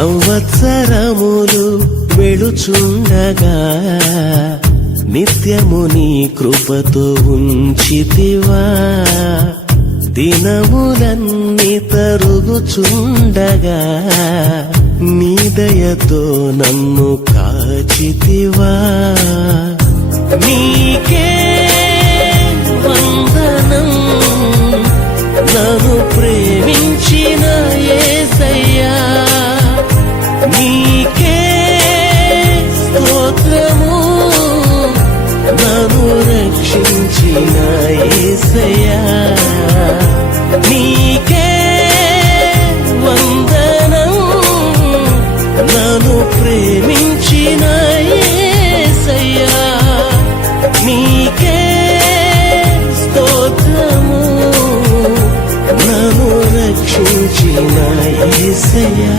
సంవత్సరములు వెళుచుండగా నిత్యము నీ కృపతో ఉంచితివా. దినములన్నీ తరుగుచుండగా నీ దయతో నన్ను కాచితివా. నీకే వందనం నన్ను ప్రేమించిన యేసయ్యా. నీకే స్తోత్రము నన్ను రక్షించిన యేసయ్యా. నీకే వందనం నన్ను ప్రేమించిన యేసయ్యా. నీకే స్తోత్రము నన్ను రక్షించిన యేసయ్యా.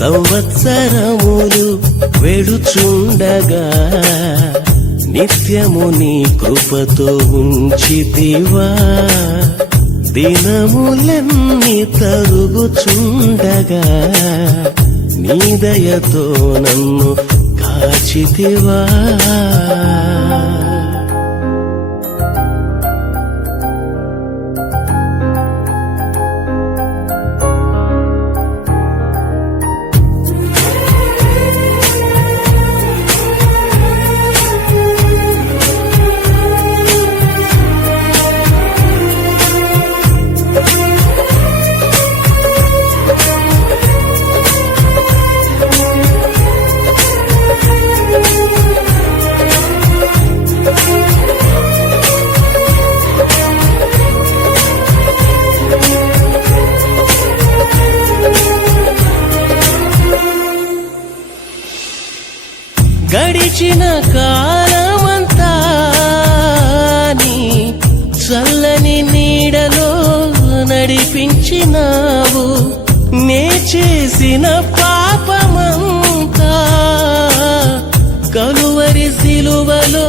సంవత్సరములు వెళుచుండగా నిత్యము నీ కృపతో ఉంచితివా. దినములన్నీ తరుగుచుండగా నీ దయతో నన్ను కాచితివా. గడిచిన కాలమంతా నీ చల్లని నీడలో నడిపించినావు. నే చేసిన పాపమంతా కలువరి సిలువలో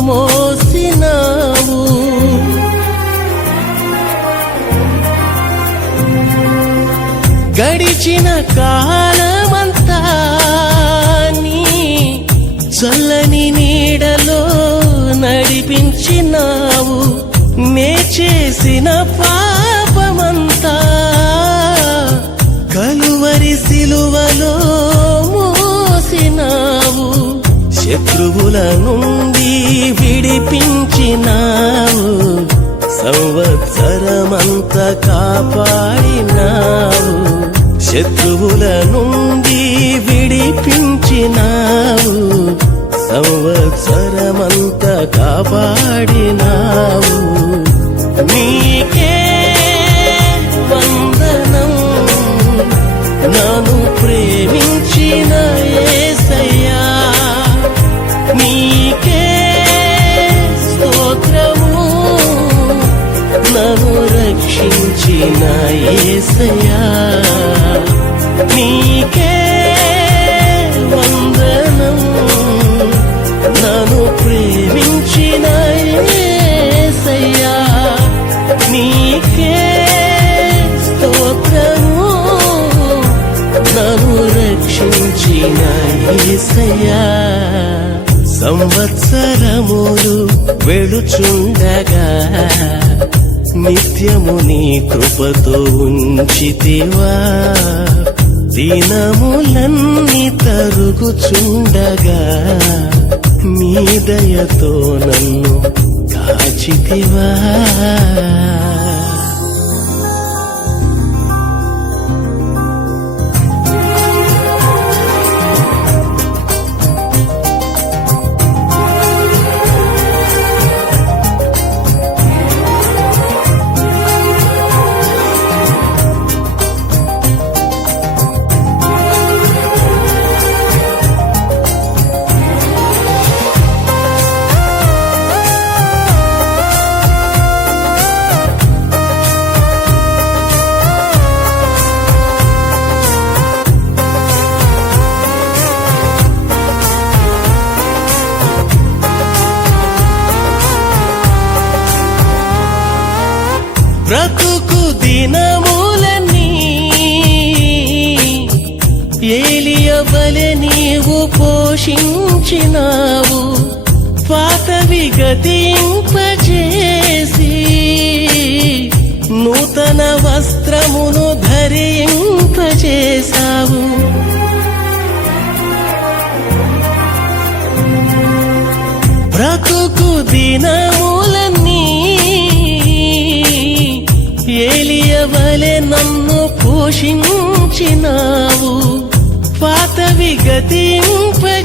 మోసినావు. గడిచిన కాలమంతా చల్లని నీడలో నడిపించినావు. నే చేసిన పాపమంతా కలువరి సిలువలో మోసినావు. శత్రువుల నుండి విడిపించినావు. సంవత్సరమంతా కాపాడినావు. శత్రువుల నుండి విడిపించినావు. సంవత్సరమంతా కాపాడినావు. నీకే వందనం నన్ను ప్రేమించిన యేసయ్యా. నీకే స్తోత్రము నన్ను రక్షించిన యేసయ్యా. నీకే వందనం నన్ను ప్రేమించిన యేసయ్యా. నీకే స్తోత్రము నన్ను రక్షించిన యేసయ్యా. సంవత్సరములు వెళుచుండగా నిత్యము నీ కృపతో ఉంచితివా. దినములన్నీ తరుగుచుండగా నీ దయతో నన్ను కాచితివా. బ్రతుకు దినములన్నీ పోషించినావు, పాతవి గతింపజేసి నూతన వస్త్రమును ధరింపజేశావు. బ్రతుకు దినములన్నీ ఏలియవలె నన్ను పోషించినావు, పాతవి గతింపజేసి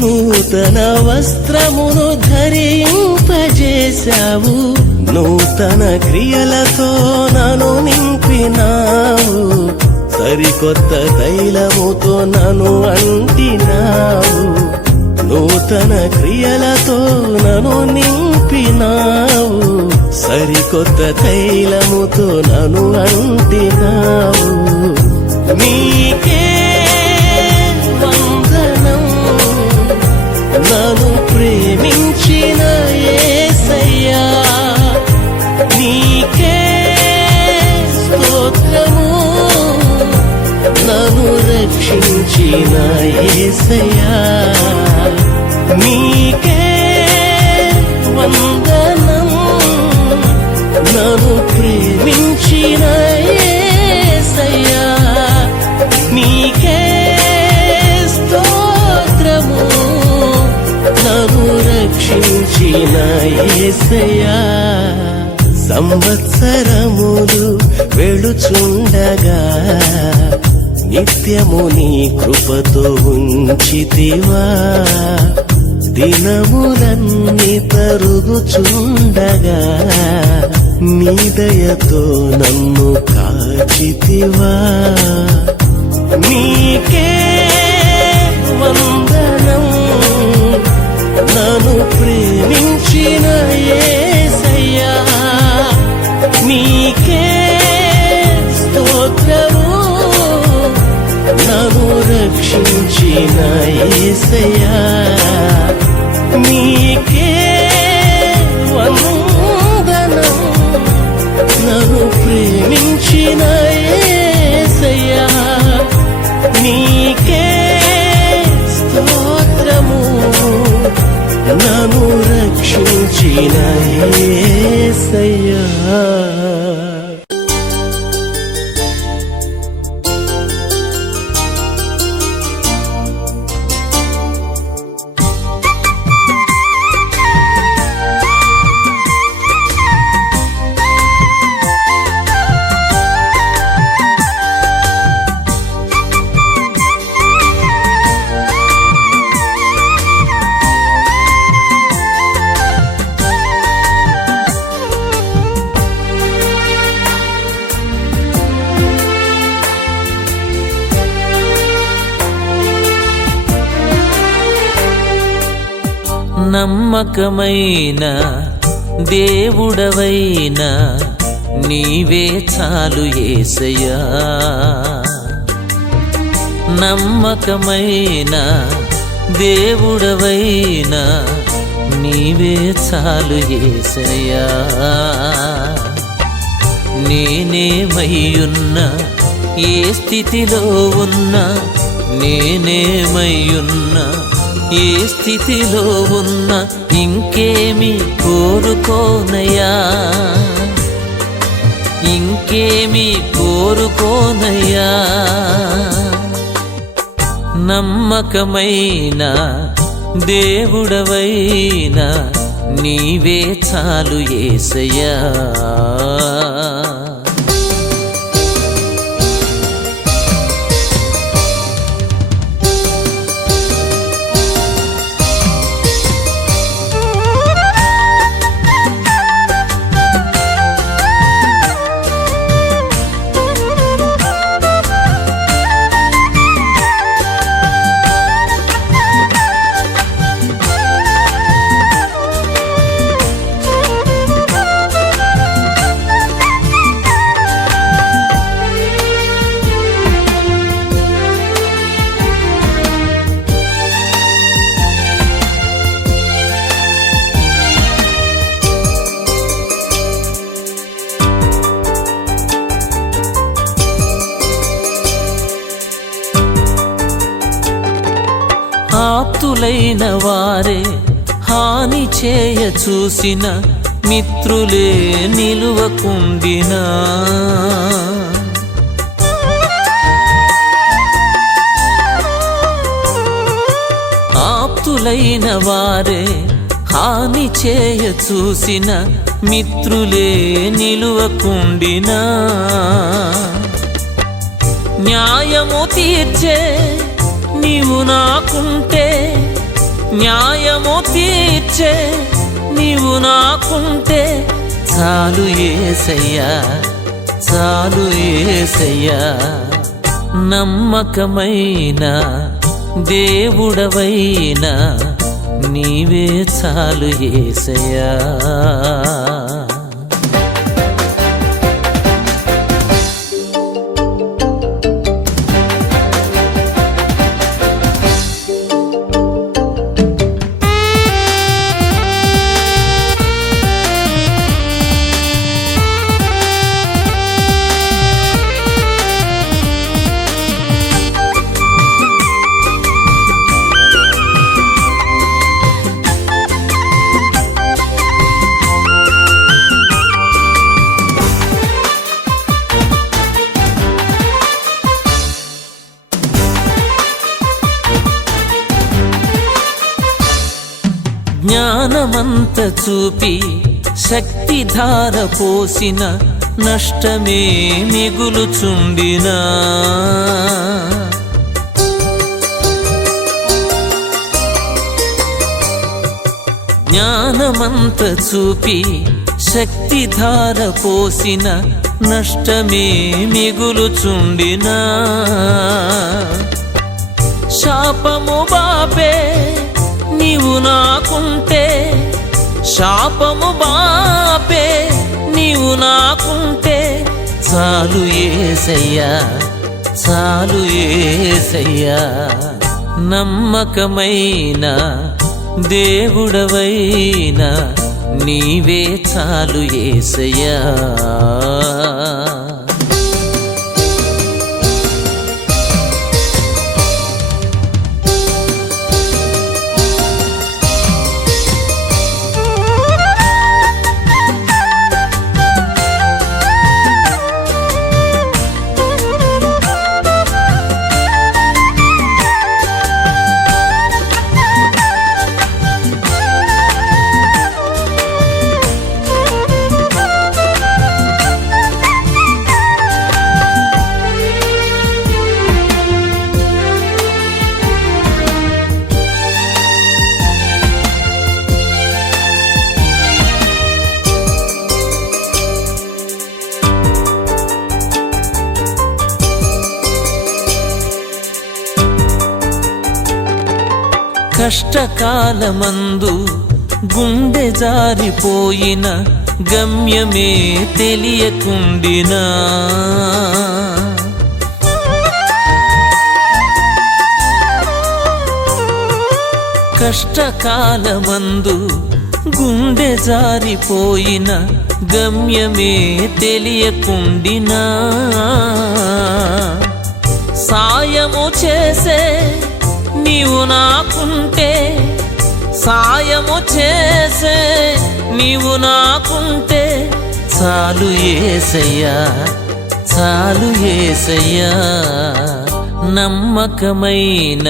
నూతన వస్త్రమును ధరింపజేశావు. నూతన క్రియలతో నన్ను నింపినావు, సరికొత్త తైలముతో నన్ను అంటినావు. నూతన క్రియలతో నన్ను నింపినావు, సరికొత్త తైలముతో నన్ను అంటినావు. నీకే వందనం, నన్ను ప్రేమించిన యేసయ్యా, నీకే స్తోత్రము, నన్ను రక్షించిన యేసయ్యా, నీకే వందనం, నన్ను ప్రేమించిన యేసయ్యా, నీకే స్తోత్రము, నన్ను రక్షించిన యేసయ్యా. సంవత్సరములు వెళుచుండగా నిత్యము నీ కృపతో ఉంచితివా, దినములన్నీ తరుగుచుండగా నీ దయతో నన్ను కాచితివా. నీకే వందనం, నన్ను ప్రేమించిన యేసయ్యా, నీకే స్తోత్రము, నన్ను రక్షించిన యేసయ్యా, నీకే వందనం, నన్ను ప్రేమించిన యేసయ్యా, నీకే స్తోత్రము, నన్ను రక్షించిన యేసయ్యా. నమ్మకమైన దేవుడవైనా నీవే చాలు యేసయ్యా, నమ్మకమైన దేవుడవైనా నీవే చాలు యేసయ్యా. నేనేమయ్యున్నా ఏ స్థితిలో ఉన్నా, నేనేమయ్యున్నా ఏ స్థితిలో ఉన్నా ఇంకేమి కోరుకోనయ్యా, ఇంకేమి కోరుకోనయ్యా. నమ్మకమైన దేవుడవైనా నీవే చాలు యేసయ్యా. ఆప్తులైన వారే హాని చేయ చూసిన మిత్రులే నిలువకుండినా ఆప్తులైన వారే హాని చేయ చూసిన మిత్రులే నిలువకుండినా న్యాయము తీర్చే నీవు నాకుంటే న్యాయము తీర్చే నీవు నాకుంటే చాలు యేసయ్యా చాలు యేసయ్యా నమ్మకమైన దేవుడవైనా నీవే చాలు యేసయ్యా జ్ఞానమంత చూపి శక్తిధార పోసిన నష్టమే మిగులుచుండినా జ్ఞానమంత చూపి శక్తిధార పోసిన నష్టమే మిగులుచుండినా శాపము బాపే నీవు నాకుంటే శాపము బాపే నీవు నాకుంటే చాలు యేసయ్యా చాలు యేసయ్యా నమ్మకమైన దేవుడవైనా నీవే చాలు యేసయ్యా కష్టకాలమందు గుండె జారిపోయిన గమ్యమే తెలియకుండినా కష్టకాలమందు గుండె జారిపోయిన గమ్యమే తెలియకుండినా సాయము చేసే నీవు నాకుంటే సాయము చేసే నీవు నాకుంటే చాలు యేసయ్యా చాలు యేసయ్యా నమ్మకమైన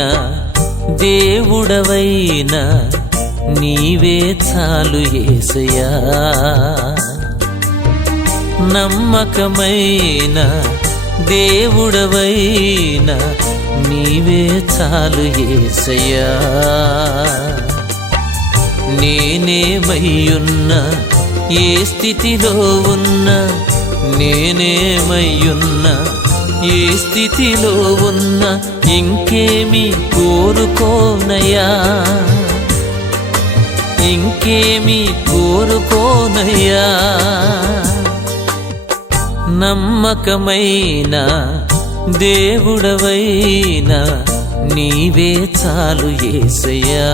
దేవుడవైనా నీవే చాలు యేసయ్యా నమ్మకమైన దేవుడవైనా నీవే చాలు యేసయ్యా నేనేమయ్యున్నా ఏ స్థితిలో ఉన్నా నేనేమయ్యున్నా ఏ స్థితిలో ఉన్నా ఇంకేమి కోరుకోనయ్యా ఇంకేమి కోరుకోనయ్యా నమ్మకమైన దేవుడవైనా నీవే చాలు యేసయ్యా